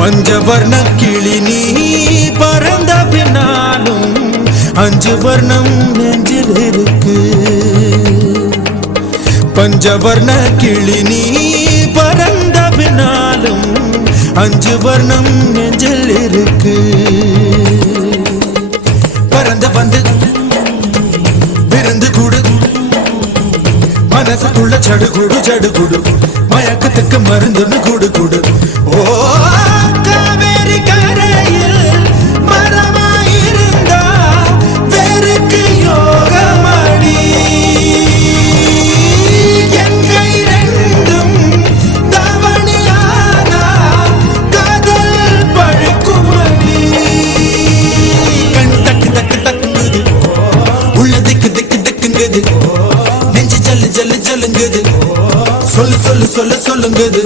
பஞ்சவர்ண கிளி நீ பறந்த பின்னாலும் 5 வர்ணம் நெஞ்சில் இருக்கு. பஞ்சவர்ண கிளி நீ பறந்த பின்னாலும் 5 வர்ணம் நெஞ்சில் இருக்கு. பறந்து வந்து விருந்து கூடு மனசுக்குள்ள சடுகுடு சடுகுடு மயக்கத்துக்கு மருந்துன்னு கூடு கூடு. ஓ காவேரி கரையில் மரமாயிருந்தா வேருக்கு யோகமடி. என் கை ரெண்டும் தவணியானா காதல் பழுக்குமடி. கண் தக்கு தக்கு தக்குங்குது உள்ள திக்கு திக்கு திக்குங்குது நெஞ்சு ஜல்லு ஜல்லு ஜல்லுங்குது சொல்லு சொல்லு சொல்லு சொல்லுங்குது.